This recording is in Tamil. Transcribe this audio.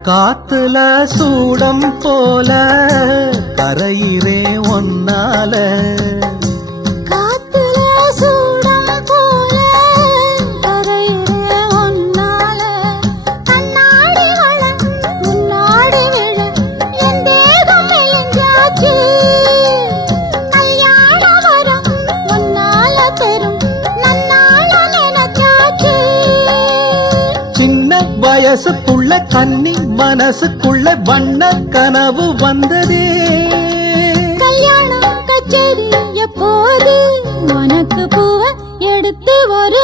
காத்துல சூடம் போல கரையிறே ஒன்னால காத்துல சூடம் போல கரையிறே ஒன்னால கண்ணாடி வள முன்னாடி விழ என் தேகம் மெலிஞ்சாச்சு கல்யாண வரம் முன்னால பெரும் நன்னாள நினைச்சாச்சு சின்ன வயசுக்குள்ள கன்னி மனசுக்குள்ள வண்ண கனவு வந்ததே கல்யாணம் கச்சேரி எப்போது உனக்கு பூவ எடுத்து ஒரு